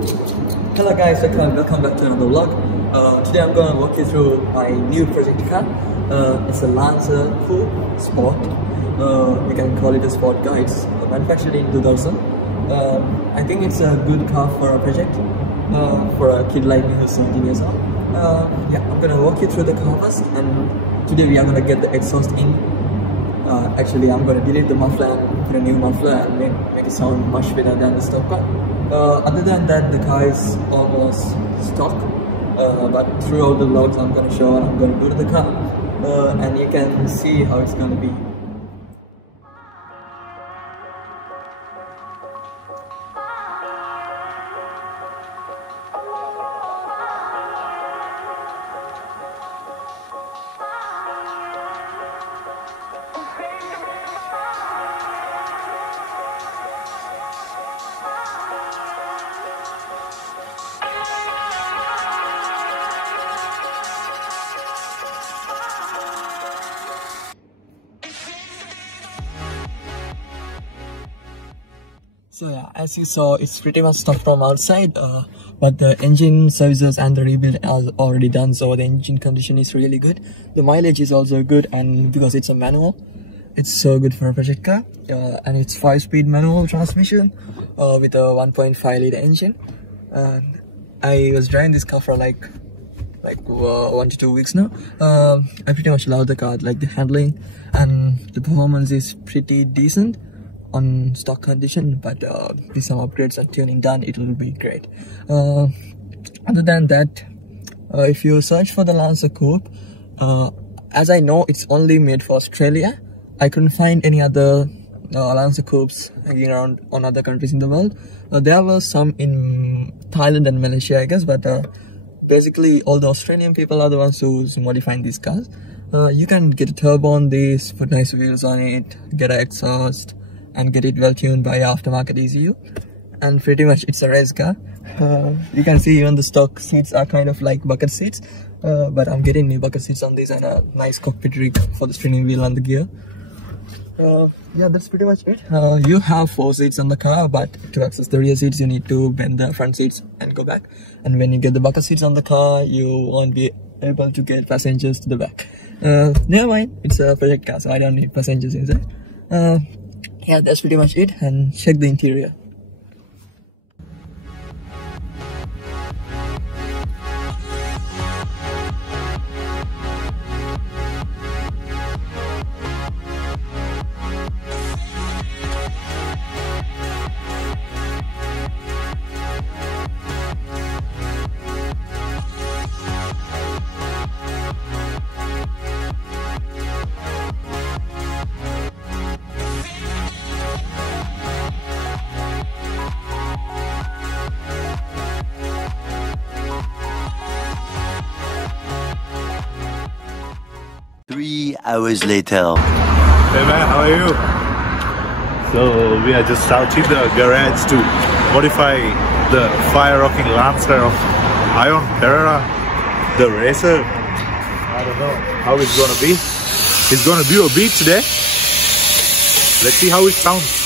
Hello guys, welcome back to another vlog. Today I'm going to walk you through my new project car. It's a Lancer Coupe Sport. We can call it a sport car. It's manufactured in 2000. I think it's a good car for a project, for a kid like me who's 17 years old. Yeah, I'm going to walk you through the car first, and today we are going to get the exhaust in. Actually, I'm going to delete the muffler and put a new muffler and make it sound much better than the stock car. Other than that, the car is almost stock, but throughout the vlogs I'm going to show what I'm going to do to the car, and you can see how it's going to be. So yeah, as you saw, it's pretty much stock from outside, but the engine services and the rebuild are already done, so the engine condition is really good. The mileage is also good, and because it's a manual, it's so good for a project car. And it's 5-speed manual transmission with a 1.5 liter engine. I was driving this car for like 1 to 2 weeks now. I pretty much love the car, like the handling, and the performance is pretty decent on stock condition, but with some upgrades and tuning done, it will be great. Other than that, if you search for the Lancer Coupe, as I know it's only made for Australia, I couldn't find any other Lancer Coupes hanging around on other countries in the world. There were some in Thailand and Malaysia, I guess, but basically all the Australian people are the ones who's modifying these cars. You can get a turbo on this, put nice wheels on it, get an exhaust, and get it well tuned by aftermarket ECU, and pretty much it's a race car. You can see even the stock seats are kind of like bucket seats, but I'm getting new bucket seats on this and a nice cockpit rig for the steering wheel and the gear. Yeah, that's pretty much it. You have 4 seats on the car, but to access the rear seats you need to bend the front seats and go back, and when you get the bucket seats on the car you won't be able to get passengers to the back. Never mind, it's a project car, so I don't need passengers inside. Yeah, that's pretty much it, and check the interior. Hours later. Hey man, how are you? So we are just starting the garage to modify the fire-rocking Lancer of Ion Pereira, the racer. I don't know how it's gonna be. It's gonna be a beat today. Let's see how it sounds.